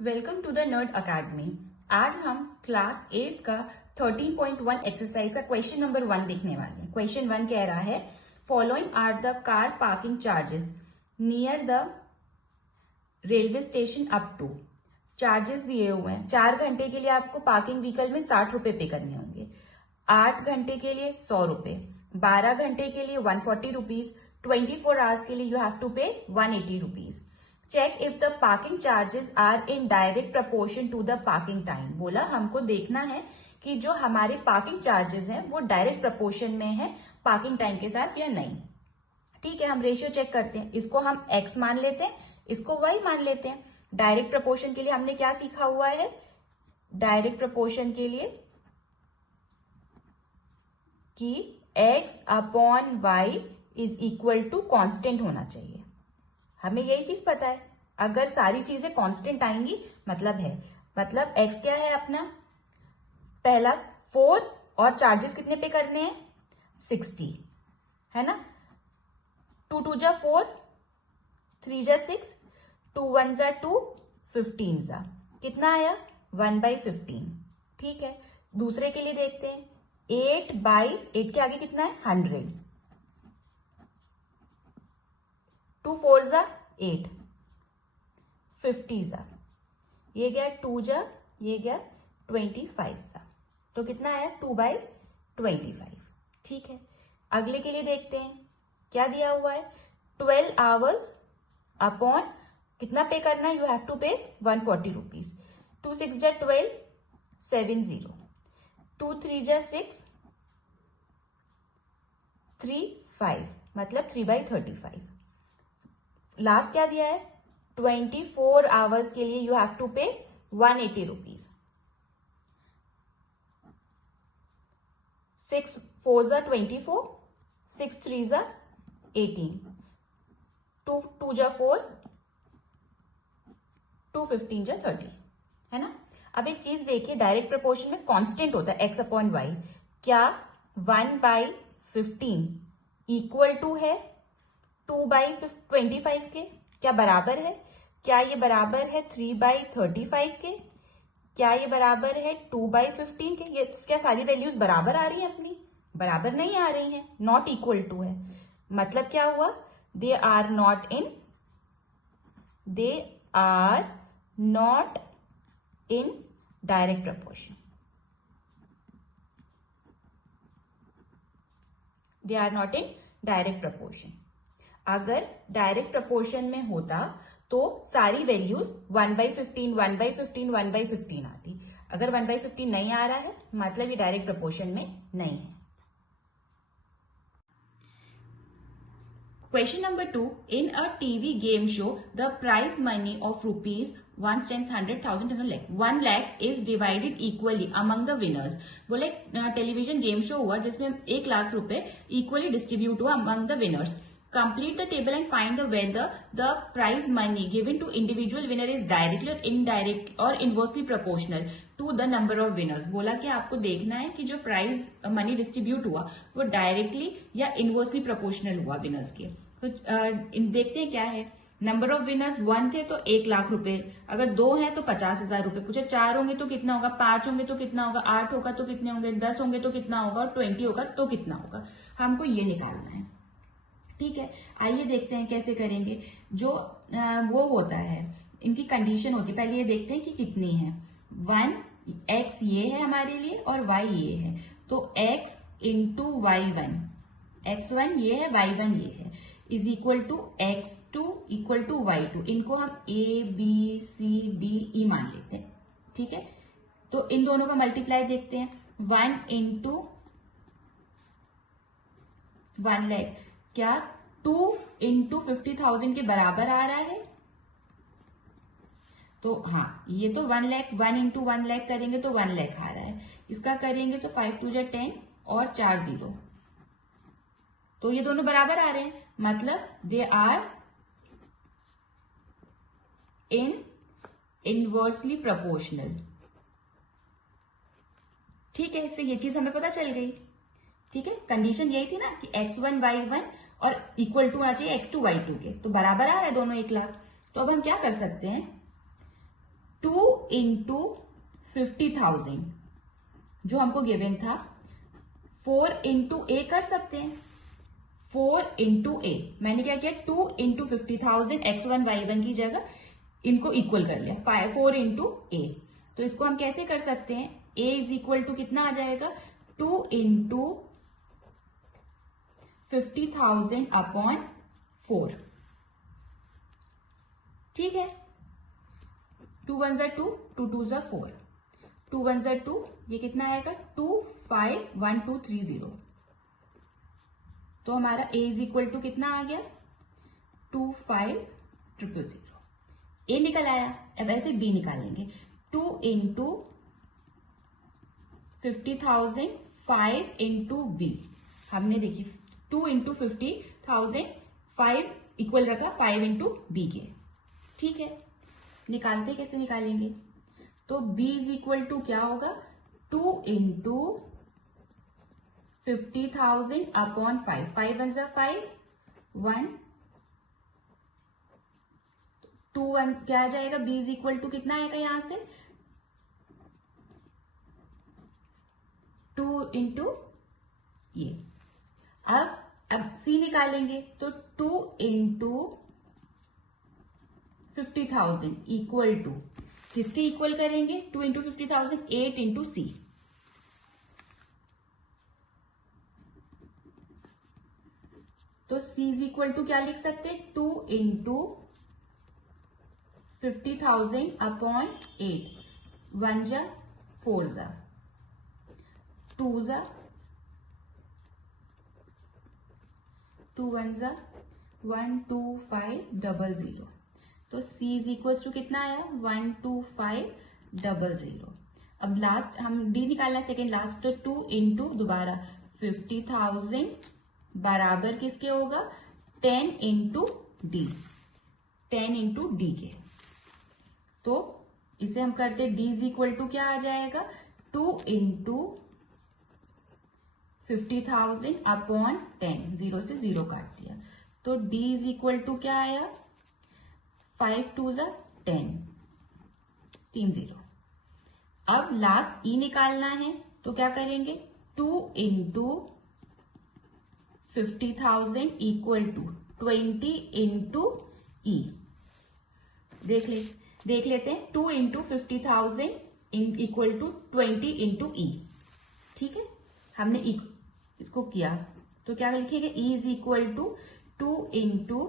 Welcome to the nerd academy. आज हम class 8 का 13.1 एक्सरसाइज का क्वेश्चन नंबर 1 देखने वाले हैं। क्वेश्चन 1 कह रहा है following are the car parking charges near the railway station up to. Charges दिए हुए हैं। 4 घंटे के लिए आपको पार्किंग व्हीकल में 60 रुपए पे करने होंगे, 8 घंटे के लिए 100 रुपए, 12 घंटे के लिए 140 रुपीज, 24 आवर्स के लिए you have to pay 180 rupees. Check if the parking charges are in direct proportion to the parking time. बोला हमको देखना है कि जो हमारे पार्किंग चार्जेस हैं वो डायरेक्ट प्रपोर्शन में है पार्किंग टाइम के साथ या नहीं। ठीक है, हम रेशियो चेक करते हैं। इसको हम x मान लेते हैं, इसको y मान लेते हैं। डायरेक्ट प्रपोर्शन के लिए हमने क्या सीखा हुआ है? डायरेक्ट प्रपोर्शन के लिए कि x upon y is equal to constant होना चाहिए। हमें यही चीज पता है। अगर सारी चीजें कांस्टेंट आएंगी मतलब x क्या है अपना? पहला 4 और चार्जेस कितने पे करने हैं? 60 है ना। 2 2 जा 4, 3 जा 6, 2 1 जा 2, 15 जा कितना आया? 1/15। ठीक है, दूसरे के लिए देखते हैं। 8/8 के आगे कितना है? 100। 2 4 जा 8, 50 जा, ये गया 2 जा, ये गया 25 जा, तो कितना आया? 2/25। ठीक है, अगले के लिए देखते हैं क्या दिया हुआ है। 12 आवर्स अपॉन कितना पे करना है? यू हैव टू पे 140 रुपीज। 2 6 जा 12, 70, 2 3 जा 6, 3 5 मतलब 3/35। लास्ट क्या दिया है? 24 आवर्स के लिए you have to pay 180 rupees. 6 4 जा 24, 6 3 जा 18, 2 2 जा 4, 2 15 जा 30, है ना। अब एक चीज देखिए, डायरेक्ट प्रपोर्शन में कांस्टेंट होता है x अपॉन वाई। क्या 1/15 इक्वल टू है 2/25 के? क्या बराबर है? क्या ये बराबर है 3/35 के? क्या ये बराबर है 2/15 के? ये क्या सारी वैल्यूज बराबर आ रही है अपनी? बराबर नहीं आ रही हैं, नॉट इक्वल टू है। मतलब क्या हुआ? They are not in direct proportion. They are not in direct proportion. अगर डायरेक्ट प्रपोर्शन में होता तो सारी वैल्यूज 1/15 1/15 1/15 आती। अगर 1/15 नहीं आ रहा है मतलब ये डायरेक्ट प्रपोर्शन में नहीं है। Question number 2. In a TV game show, the prize money of rupees 1 stands 100,000 1 lakh. 1 lakh is divided equally among the winners. बोले टेलीविजन गेम शो हुआ जिसमें 1 लाख रुपए इक्वली डिस्ट्रीब्यूट हुआ among the winners. Complete the table and find the whether the prize money given to individual winner is directly or indirect or inversely proportional to the number of winners. बोला कि आपको देखना है कि जो prize money distribute हुआ वो directly या इनवर्सली प्रोपोर्शनल हुआ विनर्स के। तो देखते हैं क्या है। नंबर ऑफ विनर्स 1 थे तो 1 लाख रुपए, अगर 2 हैं तो 50,000 रुपए पूछे, 4 होंगे तो कितना होगा, 5 होंगे तो कितना होगा, 8 होगा तो कितने होंगे, 10 होंगे तो कितना होगा और 20 होगा तो कितना होगा। हमको ये निकालना है। ठीक है, आइए देखते हैं कैसे करेंगे। जो वो होता है, इनकी कंडीशन होती है। पहले ये देखते हैं कि कितनी है। 1 x ये है हमारे लिए और y ये है, तो x इंटू y1, x1 ये है y1 ये है, is equal to x2 equal to y2। इनको हम a b c d e मान लेते हैं। ठीक है, तो इन दोनों का मल्टीप्लाई देखते हैं। 1 इंटू 1 लाख क्या 2 इंटू 50,000 के बराबर आ रहा है? तो हाँ, ये तो 1 लाख, 1 इंटू 1 लाख करेंगे तो 1 लाख आ रहा है। इसका करेंगे तो 5 2 जा 10 और 4 0, तो ये दोनों बराबर आ रहे हैं। मतलब दे आर इनवर्सली प्रोपोर्शनल। ठीक है, इससे ये चीज हमें पता चल गई। ठीक है, कंडीशन यही थी ना कि x1 y1 और इक्वल टू होना चाहिए x2 y2 के, तो बराबर आ रहा है दोनों 1 लाख। तो अब हम क्या कर सकते हैं, 2 इंटू 50,000 जो हमको गिवन था, 4 इंटू ए कर सकते हैं। 4 इंटू ए, मैंने क्या किया, 2 इंटू 50,000 x1 y1 की जगह इनको इक्वल कर लिया, 4 इंटू ए। तो इसको हम कैसे कर सकते हैं, a इज इक्वल टू कितना आ जाएगा, 2 इंटू 50,000 अपॉन 4। ठीक है, 2 1 जा 2, 2 2 जा 4, 2 1 जा 2, ये कितना आएगा 2 5 1 2 3 0। तो हमारा a इज इक्वल टू कितना आ गया 2 5 0 0 0। ए निकल आया। अब ऐसे बी निकालेंगे, 2 इंटू 50,000 5 इंटू बी। हमने देखिए 2 इंटू 50,000 5 इक्वल रखा 5 इंटू बी के। ठीक है, निकालते कैसे निकालेंगे, तो b इज इक्वल टू क्या होगा 2 इंटू 50,000 अपॉन 5, 5 1 जा 5 1 2 1 क्या आ जाएगा, b इज इक्वल टू कितना आएगा यहां से 2 इंटू ये। अब c निकालेंगे, तो 2 इंटू 50,000 इक्वल टू किसके इक्वल करेंगे, 2 इंटू 50,000 8 इंटू सी। तो c इज इक्वल टू क्या लिख सकते हैं, 2 इंटू 50,000 अपॉन 8, 1 जा 4 जा 2 जा 2 1 जा 1 2 5 0 0। तो c इज इक्वल टू कितना आया 1 2 5 0 0। अब लास्ट हम d निकालना है, सेकेंड लास्ट, तो 2 इंटू दोबारा 50,000 बराबर किसके होगा 10 इंटू डी, 10 इंटू डी के। तो इसे हम करते d इज इक्वल टू क्या आ जाएगा 2 इंटू 50,000 अपॉन 10, 0 से 0 काट दिया, तो d इज इक्वल टू क्या आया 5 2 जा 10, 3 0। अब लास्ट e निकालना है, तो क्या करेंगे 2 into 50,000 equal to 20 into e. देख लेते हैं, 2 into 50,000 equal to 20 into e. ठीक है, हमने इसको किया, तो क्या लिखेंगे e is equal to 2 into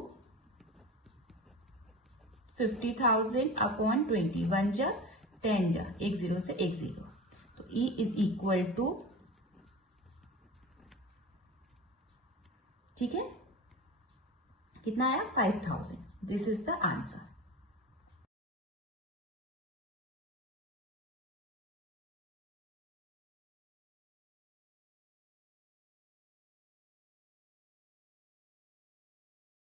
50,000 upon 20, 1 जा 10 जा 1 0 से 1 0। तो e इज इक्वल टू, ठीक है, कितना आया 5,000। This is the answer.